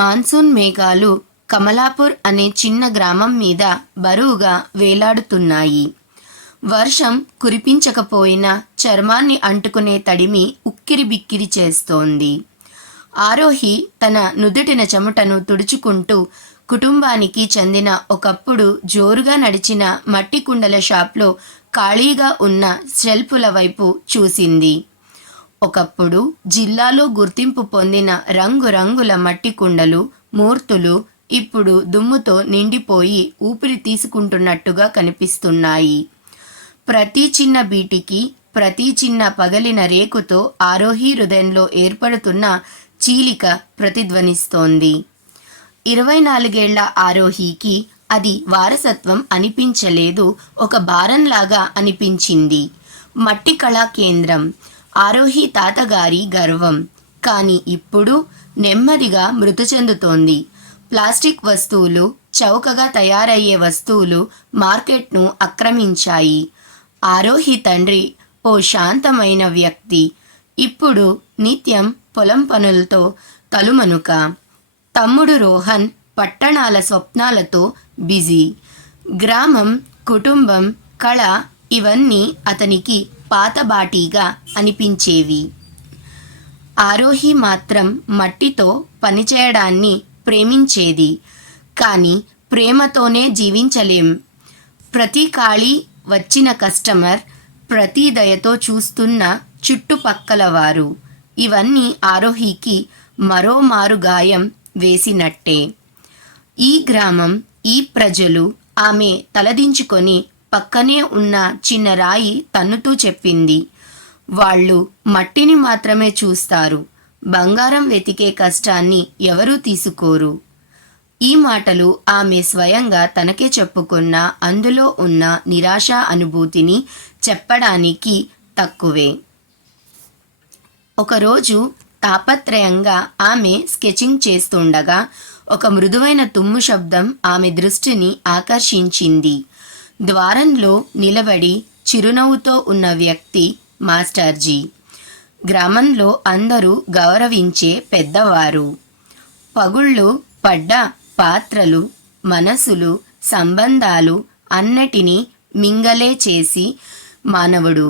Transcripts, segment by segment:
Monsoon మేఘాలు కమలాపూర్ అనే చిన్న గ్రామం మీద బరువుగా వేలాడుతున్నాయి. వర్షం కురిపించకపోయినా చర్మాన్ని అంటుకునే తడిమి ఉక్కిరిబిక్కిరి చేస్తోంది. ఆరోహి తన నుదుటిన చెమటను తుడుచుకుంటూ కుటుంబానికి చెందిన ఒకప్పుడు జోరుగా నడిచిన మట్టి కుండల షాప్లో ఖాళీగా ఉన్న షెల్ఫుల వైపు చూసింది. ఒకప్పుడు జిల్లాలో గుర్తింపు పొందిన రంగురంగుల మట్టి కుండలు, మూర్తులు ఇప్పుడు దుమ్ముతో నిండిపోయి ఊపిరి తీసుకుంటున్నట్టుగా కనిపిస్తున్నాయి. ప్రతి చిన్న బీటికి, ప్రతి చిన్న పగలిన రేకుతో ఆరోహి హృదయంలో ఏర్పడుతున్న చీలిక ప్రతిధ్వనిస్తోంది. 24 ఏళ్ల ఆరోహికి అది వారసత్వం అనిపించలేదు, ఒక భారంలాగా అనిపించింది. మట్టి కళా కేంద్రం ఆరోహి తాతగారి గర్వం. కానీ ఇప్పుడు నెమ్మదిగా మృతి చెందుతోంది. ప్లాస్టిక్ వస్తువులు, చౌకగా తయారయ్యే వస్తువులు మార్కెట్ను ఆక్రమించాయి. ఆరోహి తండ్రి ఓ శాంతమైన వ్యక్తి ఇప్పుడు నిత్యం పొలం పనులతో తలుమనుక. తమ్ముడు రోహన్ పట్టణాల స్వప్నాలతో బిజీ. గ్రామం, కుటుంబం, కళ ఇవన్నీ అతనికి పాతబాటిగా అనిపించేవి. ఆరోహి మాత్రం మట్టితో పనిచేయడాన్ని ప్రేమించేది. కానీ ప్రేమతోనే జీవించలేం. ప్రతి ఖాళీ వచ్చిన కస్టమర్, ప్రతి దయతో చూస్తున్న చుట్టుపక్కల వారు, ఇవన్నీ ఆరోహికి మరోమారు గాయం వేసినట్టే. ఈ గ్రామం, ఈ ప్రజలు ఆమె తలదించుకొని పక్కనే ఉన్న చిన్న రాయి తన్నుతూ చెప్పింది, వాళ్ళు మట్టిని మాత్రమే చూస్తారు, బంగారం వెతికే కష్టాన్ని ఎవరూ తీసుకోరు. ఈ మాటలు ఆమె స్వయంగా తనకే చెప్పుకున్న అందులో ఉన్న నిరాశ అనుభూతిని చెప్పడానికి తక్కువే. ఒకరోజు తాపత్రయంగా ఆమె స్కెచింగ్ చేస్తుండగా ఒక మృదువైన తుమ్ము శబ్దం ఆమె దృష్టిని ఆకర్షించింది. ద్వారంలో నిలబడి చిరునవ్వుతో ఉన్న వ్యక్తి మాస్టర్జీ. గ్రామంలో అందరూ గౌరవించే పెద్దవారు. పగుళ్ళు పడ్డ పాత్రలు, మనసులు, సంబంధాలు అన్నిటినీ మింగలే చేసి మానవుడు.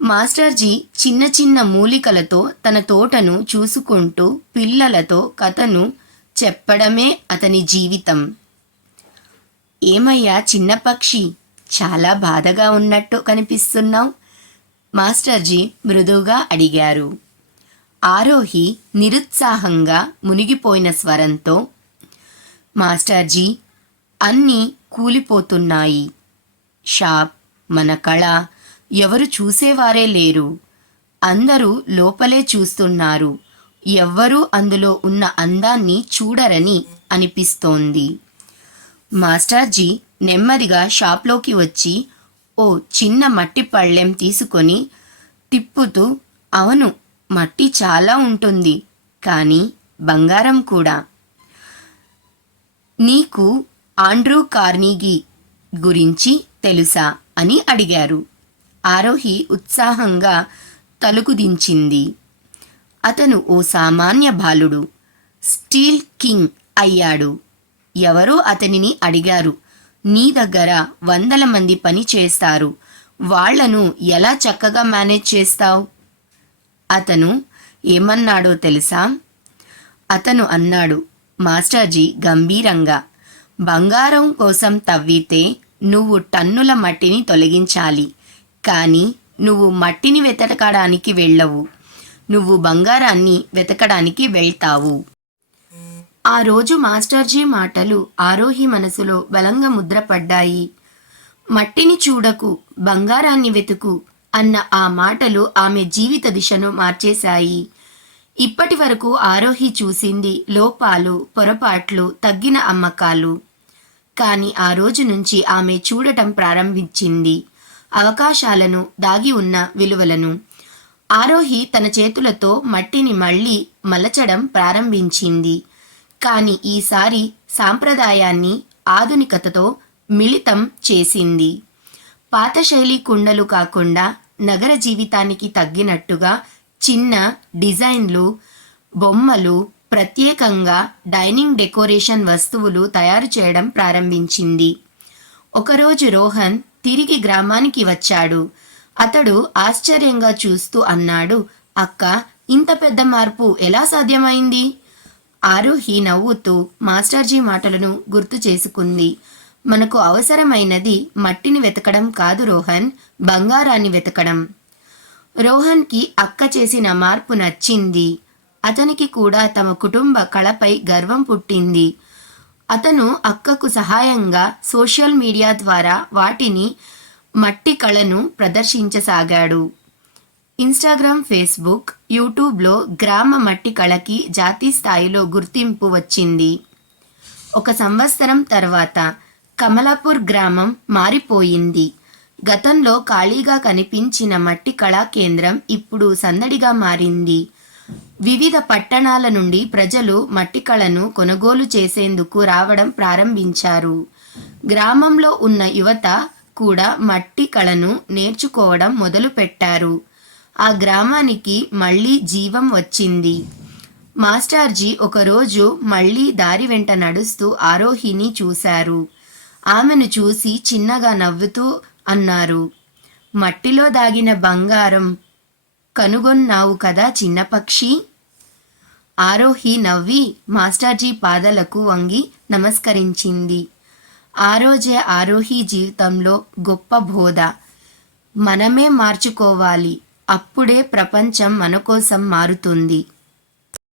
మాస్టర్జీ చిన్న చిన్న మూలికలతో తన తోటను చూసుకుంటూ పిల్లలతో కథను చెప్పడమే అతని జీవితం. ఏమయ్యా చిన్న పక్షి, చాలా బాధగా ఉన్నట్టు కనిపిస్తున్నావు? మాస్టర్జీ మృదువుగా అడిగారు. ఆరోహి నిరుత్సాహంగా మునిగిపోయిన స్వరంతో, మాస్టర్జీ, అన్నీ కూలిపోతున్నాయి. షాప్, మన కళ ఎవరు చూసేవారే లేరు. అందరూ లోపలే చూస్తున్నారు. ఎవ్వరూ అందులో ఉన్న అందాన్ని చూడరని అనిపిస్తోంది. మాస్టర్జీ నెమ్మదిగా షాప్లోకి వచ్చి ఓ చిన్న మట్టి పళ్ళెం తీసుకొని తిప్పుతూ, అవును, మట్టి చాలా ఉంటుంది, కానీ బంగారం కూడా. నీకు ఆండ్రూ కార్నీగీ గురించి తెలుసా అని అడిగారు. ఆరోహి ఉత్సాహంగా తలుకుదించింది. అతను ఓ సామాన్య బాలుడు, స్టీల్ కింగ్ అయ్యాడు. ఎవరో అతనిని అడిగారు, నీ దగ్గర 100 మంది పని చేస్తారు, వాళ్లను ఎలా చక్కగా మేనేజ్ చేస్తావు? అతను ఏమన్నాడో తెలుసా? అతను అన్నాడు, మాస్టర్జీ గంభీరంగా, బంగారం కోసం తవ్వితే నువ్వు టన్నుల మట్టిని తొలగించాలి, కానీ నువ్వు మట్టిని వెతకడానికి వెళ్ళవు, నువ్వు బంగారాన్ని వెతకడానికి వెళ్తావు. ఆ రోజు మాస్టర్జీ మాటలు ఆరోహి మనసులో బలంగా ముద్రపడ్డాయి. మట్టిని చూడకు, బంగారాన్ని వెతుకు అన్న ఆ మాటలు ఆమె జీవిత దిశను మార్చేశాయి. ఇప్పటి వరకు ఆరోహి చూసింది లోపాలు, పొరపాట్లు, తగ్గిన అమ్మకాలు. కానీ ఆ రోజు నుంచి ఆమె చూడటం ప్రారంభించింది అవకాశాలను, దాగి ఉన్న విలువలను. ఆరోహి తన చేతులతో మట్టిని మళ్ళీ మలచడం ప్రారంభించింది. కానీ ఈసారి సాంప్రదాయాన్ని ఆధునికతతో మిళితం చేసింది. పాత శైలి కుండలు కాకుండా నగర జీవితానికి తగ్గినట్టుగా చిన్న డిజైన్లు, బొమ్మలు, ప్రత్యేకంగా డైనింగ్ డెకరేషన్ వస్తువులు తయారు చేయడం ప్రారంభించింది. ఒకరోజు రోహన్ తిరిగి గ్రామానికి వచ్చాడు. అతడు ఆశ్చర్యంగా చూస్తూ అన్నాడు, అక్క, ఇంత పెద్ద మార్పు ఎలా సాధ్యమైంది? ఆరోహి నవ్వుతూ మాస్టర్జీ మాటలను గుర్తు చేసుకుంది. మనకు అవసరమైనది మట్టిని వెతకడం కాదు రోహన్, బంగారాన్ని వెతకడం. రోహన్కి అక్క చేసిన మార్పు నచ్చింది. అతనికి కూడా తమ కుటుంబ కళపై గర్వం పుట్టింది. అతను అక్కకు సహాయంగా సోషల్ మీడియా ద్వారా వాటిని మట్టి కళను ప్రదర్శించసాగాడు. ఇన్స్టాగ్రామ్, ఫేస్బుక్, యూట్యూబ్లో గ్రామ మట్టి కళకి జాతీయ స్థాయిలో గుర్తింపు వచ్చింది. 1 సంవత్సరం తర్వాత కమలాపూర్ గ్రామం మారిపోయింది. గతంలో ఖాళీగా కనిపించిన మట్టి కళా కేంద్రం ఇప్పుడు సందడిగా మారింది. వివిధ పట్టణాల నుండి ప్రజలు మట్టి కళను కొనుగోలు చేసేందుకు రావడం ప్రారంభించారు. గ్రామంలో ఉన్న యువత కూడా మట్టి కళను నేర్చుకోవడం మొదలుపెట్టారు. ఆ గ్రామానికి మళ్ళీ జీవం వచ్చింది. మాస్టర్జీ ఒకరోజు మళ్ళీ దారి వెంట నడుస్తూ ఆరోహిని చూశారు. ఆమెను చూసి చిన్నగా నవ్వుతూ అన్నారు, మట్టిలో దాగిన బంగారం కనుగొన్నావు కదా చిన్న పక్షి. ఆరోహి నవ్వి మాస్టర్జీ పాదాలకు వంగి నమస్కరించింది. ఆ రోజే ఆరోహి జీవితంలో గొప్ప బోధ. మనమే మార్చుకోవాలి, అప్పుడే ప్రపంచం మన కోసం మారుతుంది.